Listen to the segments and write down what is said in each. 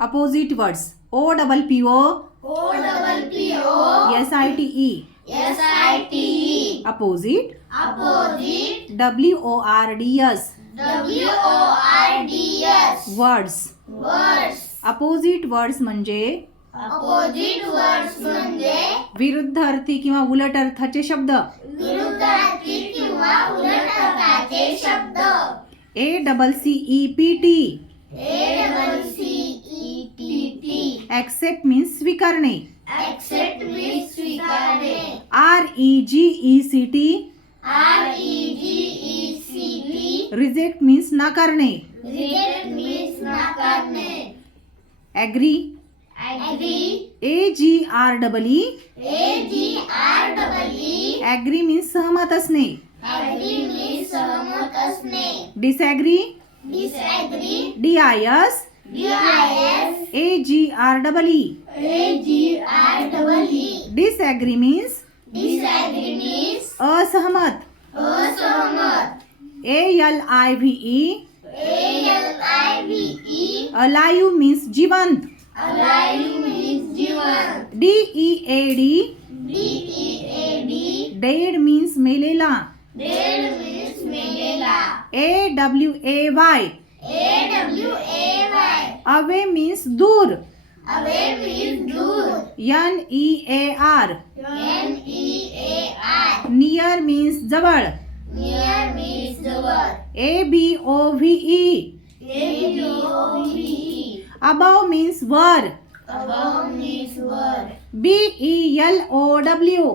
Opposite words. OPPO SITE. Opposite. WORDS. Words. Opposite words म्हणजे विरुद्ध अर्थी किंवा उलट अर्थाचे शब्द. ACCEPT. Accept means स्वीकारणे. REGECT. Reject means नाकारणे. Agree. AGREE. Agree means सहमत असणे. Disagree. DIS. AGREE. Disagree means असहमत. ALIVE. Alive means जिवंत. DEAD. Dead means मेलेला. AWAY. Away means दूर. NEAR. Near means जवळ. ABOVE. Above means वर. BELOW.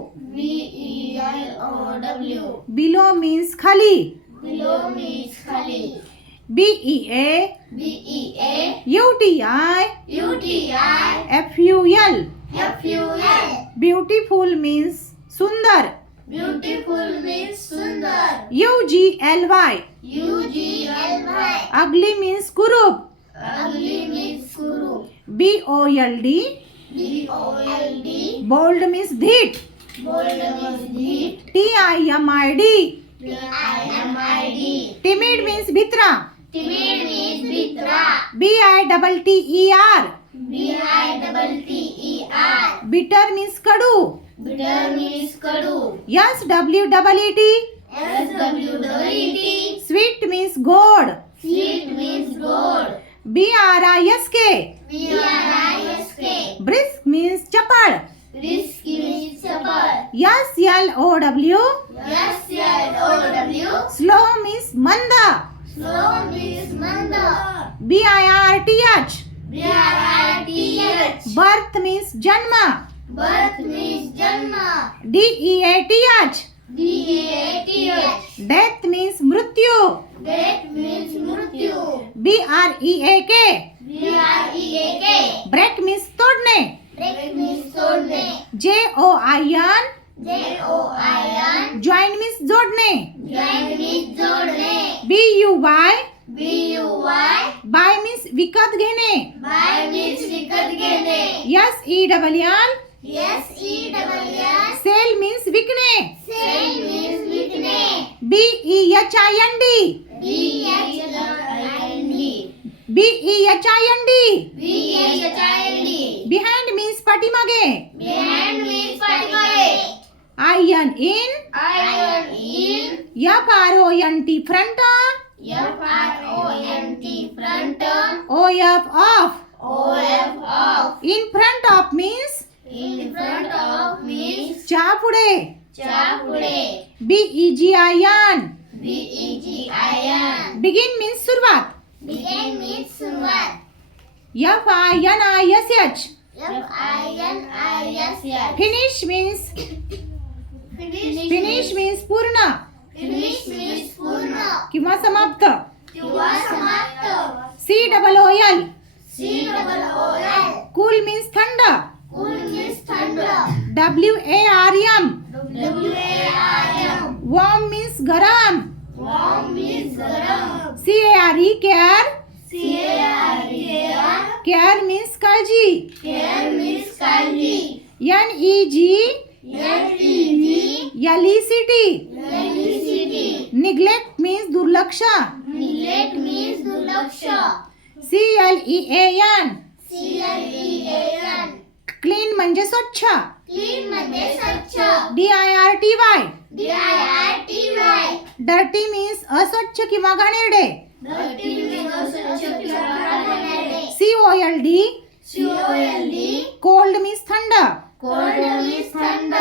Below means खाली. BEA. UTI. FUL. Beautiful means सुंदर. UGLY. Ugly means कुरूप. BOLD. Bold means धीट. TIMID. Timid means भित्रा. BITTER. Bitter means कडू. SWEET. Sweet means गोड. BRISK. Brisk means चपळ. SLOW. Slow means मंद. BIRTH. Birth means जन्म. DEATH. Death means मृत्यू. BREAK. Break means तोडणे. JOIN. Join means जोडणे. BUY. Buy means विकत घेणे. SELL. Sell means विकणे. BEHIND. Behind means पाठीमागे. IN. FRONT front. OF off. In front of means च्या पुढे. BEGIN. Begin means सुरुवात. FINISH. Finish means पूर्ण किंवा समाप्त. COOL. Cool means थंड. WARM. Warm means गरम. CARE. Care means काळजी. NEG. LECT. Neglect means दुर्लक्ष. CLEAN. CLEAN. क्लीन म्हणजे स्वच्छ. क्लीन म्हणजे स्वच्छ. DIRTY. DIRTY. डर्टी मीन्स अस्वच्छ किंवा घाणेरडे. Dirty means अस्वच्छ किंवा घाणेरडे. COLD. COLD. कोल्ड मीन्स थंड. Cold means थंड.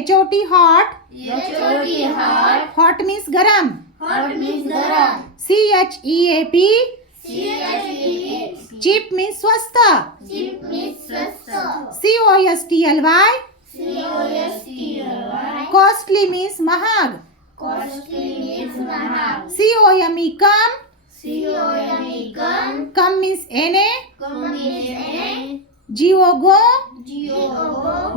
HOT hot. HOT hot. Hot means गरम. Hot means गरम. CHEAP. CHEAP. चीप मीन्स स्वस्त. Cheap means स्वस्त. COSTLY. COSTLY. कॉस्टली मीन्स महाग. Costly means महाग. COME कम. COME कम. कम मीन्स येणे. कम means येणे. GO गो. GO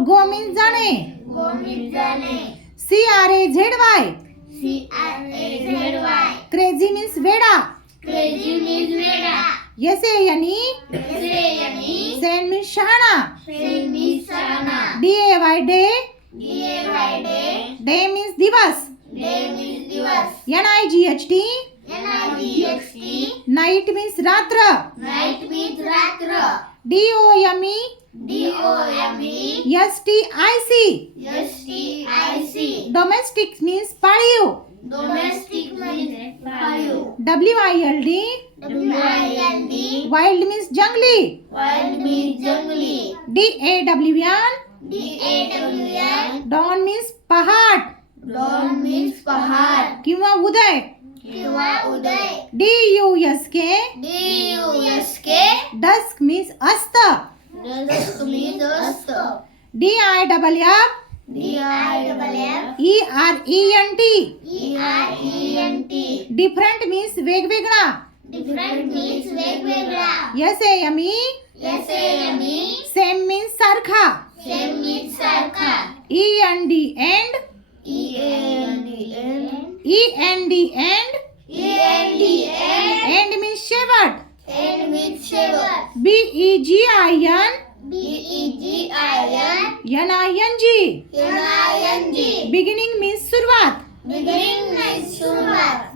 गो मीन्स जाणे. go means जाणे. CRAZY. CRAZY. क्रेझी मीन्स वेडा. Crazy means वेडा. SANE. SANE. सेन मीन्स शहाणा. Sane means शहाणा. DAY day. DAY day. Day means दिवस. Day means दिवस. NIGHT. NIGHT. नाईट मीन्स रात्र. Night means रात्र. DOME. DOME. STIC. STIC. Domestic means पाळीव. Domestic means पाळीव. WILD. WILD. वाइल्ड मीन्स जंगली. Wild means जंगली. DAWN. DAWN. डॉन मीन्स पहाट Dawn means पहाड किंवा उदय. किंवा उदय. DUSK. DUSK. डस्क मीन्स अस्त. Dusk means अस्त. DIFF. DIFF. ERENT. ERENT. Different means वेगवेगळा. Different means वेगवेगळा. SAME. SAME. सेम मीन्स सारखा. Same means सारखा. END end. END. END end. END. End means शेवट. End means शेवट. BEGIN. BEGIN. NING. NING. Beginning means सुरुवात. Beginning means सुरुवात.